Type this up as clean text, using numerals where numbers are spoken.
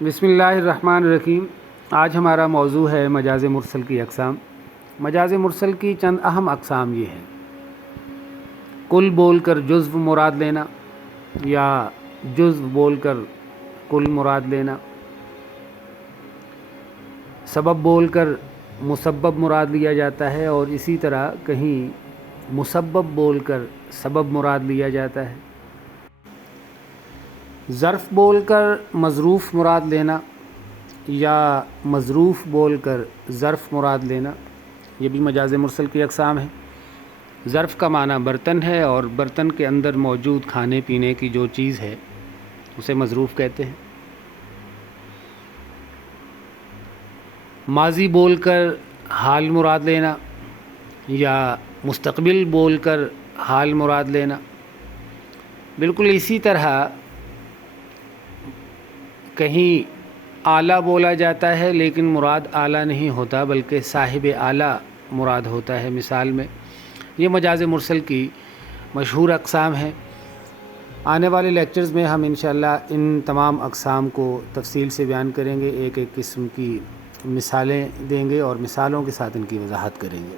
بسم اللہ الرحمن الرحیم۔ آج ہمارا موضوع ہے مجاز مرسل کی اقسام۔ مجاز مرسل کی چند اہم اقسام یہ ہیں: کل بول کر جزو مراد لینا یا جزو بول کر کل مراد لینا، سبب بول کر مسبب مراد لیا جاتا ہے اور اسی طرح کہیں مسبب بول کر سبب مراد لیا جاتا ہے، ظرف بول کر مظروف مراد لینا یا مظروف بول کر ظرف مراد لینا، یہ بھی مجاز مرسل کی اقسام ہیں۔ ظرف کا معنی برتن ہے اور برتن کے اندر موجود کھانے پینے کی جو چیز ہے اسے مظروف کہتے ہیں۔ ماضی بول کر حال مراد لینا یا مستقبل بول کر حال مراد لینا، بالکل اسی طرح کہیں اعلیٰ بولا جاتا ہے لیکن مراد اعلیٰ نہیں ہوتا بلکہ صاحب اعلیٰ مراد ہوتا ہے مثال میں۔ یہ مجاز مرسل کی مشہور اقسام ہیں۔ آنے والے لیکچرز میں ہم انشاءاللہ ان تمام اقسام کو تفصیل سے بیان کریں گے، ایک ایک قسم کی مثالیں دیں گے اور مثالوں کے ساتھ ان کی وضاحت کریں گے۔